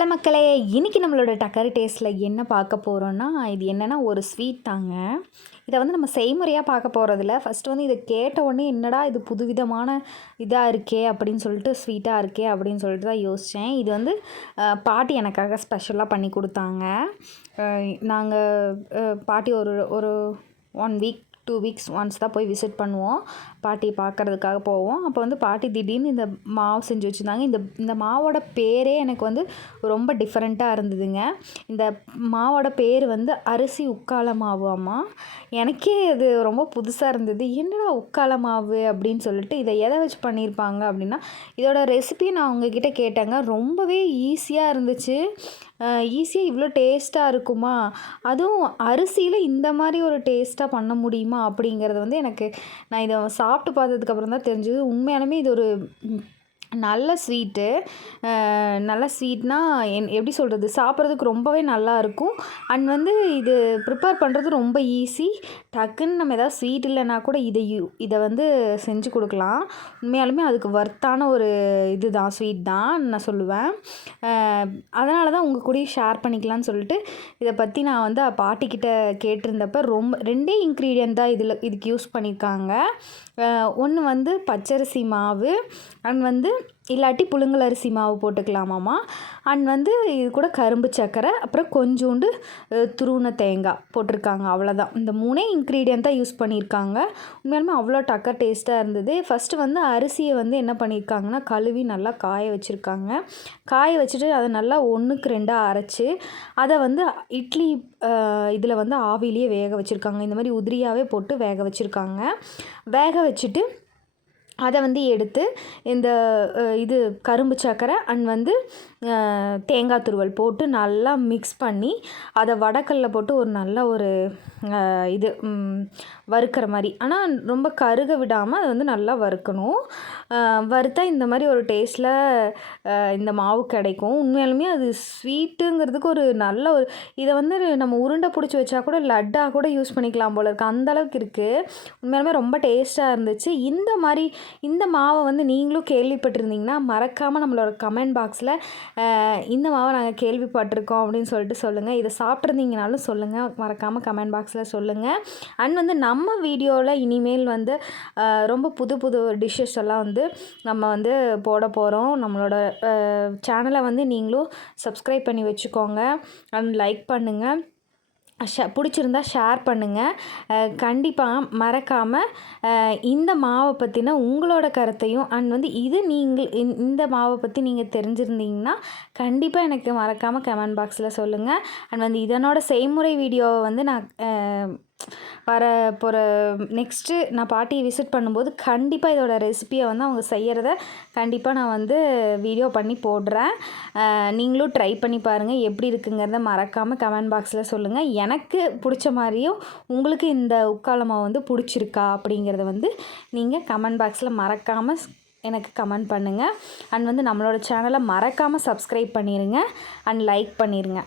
Hello மக்களே, இன்றைக்கி நம்மளோட டக்கரி டேஸ்ட்டில் என்ன பார்க்க போகிறோன்னா, இது என்னென்னா ஒரு ஸ்வீட் தாங்க. இதை வந்து நம்ம செய்முறையாக பார்க்க போகிறதில்ல. ஃபஸ்ட்டு வந்து இதை கேட்ட உடனே என்னடா இது புதுவிதமான இதாக இருக்கே அப்படின்னு சொல்லிட்டு, ஸ்வீட்டாக இருக்கே அப்படின்னு சொல்லிட்டு தான் யோசித்தேன். இது வந்து பாட்டி எனக்காக ஸ்பெஷலாக பண்ணி கொடுத்தாங்க. நாங்கள் பாட்டி ஒரு ஒரு 1 வீக் 2 வீக்ஸ் ஒன்ஸ் தான் போய் விசிட் பண்ணுவோம். பாட்டியை பார்க்குறதுக்காக போவோம். அப்போ வந்து பாட்டி திடீர்னு இந்த மாவு செஞ்சு வச்சுருந்தாங்க. இந்த மாவோட பேரே எனக்கு வந்து ரொம்ப டிஃப்ரெண்ட்டாக இருந்ததுங்க. இந்த மாவோட பேர் வந்து அரிசி உக்கால மாவாம்மா. எனக்கே அது ரொம்ப புதுசாக இருந்தது. என்னடா உக்கால மாவு அப்படின்னு சொல்லிட்டு, இதை எதை வச்சு பண்ணியிருப்பாங்க அப்படின்னா, இதோட ரெசிபி நான் அவங்கக்கிட்ட கேட்டேங்க. ரொம்பவே ஈஸியாக இருந்துச்சு. ஈஸியாக இவ்வளோ டேஸ்ட்டாக இருக்குமா, அதுவும் அரிசியில் இந்த மாதிரி ஒரு டேஸ்ட்டாக பண்ண முடியுமா அப்படிங்கிறது வந்து எனக்கு நான் இதை சாப்பிட்டு பார்த்ததுக்கப்புறம் தான் தெரிஞ்சது. உண்மையாலுமே இது ஒரு நல்ல ஸ்வீட்டு. நல்ல ஸ்வீட்னா எப்படி சொல்கிறது, சாப்பிட்றதுக்கு ரொம்பவே நல்லாயிருக்கும். அண்ட் வந்து இது ப்ரிப்பேர் பண்ணுறது ரொம்ப ஈஸி. டக்குன்னு நம்ம எதாவது ஸ்வீட் இல்லைனா கூட இதை வந்து செஞ்சு கொடுக்கலாம். உண்மையாலுமே அதுக்கு வர்த்தான ஒரு இது தான், ஸ்வீட் தான் நான் சொல்லுவேன். அதனால தான் உங்கள் கூடயும் ஷேர் பண்ணிக்கலான்னு சொல்லிட்டு இதை பற்றி நான் வந்து பாட்டிக்கிட்ட கேட்டிருந்தப்ப, ரொம்ப 2 இன்க்ரீடியன்ட் தான் இதுக்கு யூஸ் பண்ணியிருக்காங்க. ஒன்று வந்து பச்சரிசி மாவு, அண்ட் வந்து இல்லாட்டி புழுங்கல் அரிசி மாவு போட்டுக்கலாமாம்மா. அண்ட் வந்து இது கூட கரும்பு சர்க்கரை, அப்புறம் கொஞ்சோண்டு துருவின தேங்காய் போட்டிருக்காங்க. அவ்வளோதான். இந்த 3 இன்க்ரீடியன்ட் தான் யூஸ் பண்ணியிருக்காங்க. உண்மையாலுமே அவ்வளோ டக்கர் டேஸ்ட்டாக இருந்தது. ஃபஸ்ட்டு வந்து அரிசியை வந்து என்ன பண்ணியிருக்காங்கன்னா, கழுவி நல்லா காய வச்சுருக்காங்க. காய வச்சுட்டு அதை நல்லா 1க்கு 2 அரைச்சி, அதை வந்து இட்லி இதில் வந்து ஆவிலேயே வேக வச்சுருக்காங்க. இந்த மாதிரி உதிரியாகவே போட்டு வேக வச்சுருக்காங்க. வேக வச்சுட்டு அதை வந்து எடுத்து இந்த இது கரும்பு சர்க்கரை அண்ட் வந்து தேங்காய் துருவல் போட்டு நல்லா மிக்ஸ் பண்ணி, அதை வடக்கல்ல போட்டு ஒரு நல்ல ஒரு இது வறுக்கிற மாதிரி, ஆனால் ரொம்ப கருக விடாமல் அதை வந்து நல்லா வறுக்கணும். வறுத்தா இந்த மாதிரி ஒரு டேஸ்ட்டில் இந்த மாவு கிடைக்கும். உண்மையாலுமே அது ஸ்வீட்டுங்கிறதுக்கு ஒரு நல்ல ஒரு இதை வந்து நம்ம உருண்டை பிடிச்சி வச்சா கூட லட்டாக கூட யூஸ் பண்ணிக்கலாம் போல இருக்குது, அந்தளவுக்கு இருக்குது. உண்மையாலுமே ரொம்ப டேஸ்ட்டாக இருந்துச்சு. இந்த மாவை வந்து நீங்களும் கேள்விப்பட்டிருந்தீங்கன்னா மறக்காமல் நம்மளோட கமெண்ட் பாக்ஸில் இந்த மாவை நாங்கள் கேள்விப்பட்டிருக்கோம் அப்படின்னு சொல்லிட்டு சொல்லுங்கள். இதை சாப்பிட்ருந்தீங்கனாலும் சொல்லுங்கள், மறக்காமல் கமெண்ட் பாக்ஸில் சொல்லுங்கள். அண்ட் வந்து நம்ம வீடியோவில் இனிமேல் வந்து ரொம்ப புது புது டிஷ்ஷஸ் எல்லாம் வந்து நம்ம வந்து போட போகிறோம். நம்மளோட சேனலை வந்து நீங்களும் சப்ஸ்கிரைப் பண்ணி வச்சுக்கோங்க. அண்ட் லைக் பண்ணுங்கள். பிடிச்சிருந்தா ஷேர் பண்ணுங்கள். கண்டிப்பாக மறக்காமல் இந்த மாவை பற்றின உங்களோட கருத்தையும் அண்ட் வந்து இந்த மாவை பற்றி நீங்கள் தெரிஞ்சிருந்தீங்கன்னா கண்டிப்பாக எனக்கு மறக்காமல் கமெண்ட் பாக்ஸில் சொல்லுங்கள். அண்ட் வந்து இதனோட செய்முறை வீடியோவை வந்து நான் வர போகிற நெக்ஸ்ட்டு நான் பாட்டியை விசிட் பண்ணும்போது கண்டிப்பாக இதோட ரெசிபியை வந்து அவங்க செய்கிறத கண்டிப்பாக நான் வந்து வீடியோ பண்ணி போடுறேன். நீங்களும் ட்ரை பண்ணி பாருங்கள், எப்படி இருக்குங்கிறத மறக்காமல் கமெண்ட் பாக்ஸில் சொல்லுங்கள். எனக்கு பிடிச்ச மாதிரியும் உங்களுக்கு இந்த உக்கால மாவு வந்து பிடிச்சிருக்கா அப்படிங்கிறத வந்து நீங்கள் கமெண்ட் பாக்ஸில் மறக்காமல் எனக்கு கமெண்ட் பண்ணுங்கள். அண்ட் வந்து நம்மளோட சேனலை மறக்காமல் சப்ஸ்கிரைப் பண்ணிடுங்க அண்ட் லைக் பண்ணிடுங்க.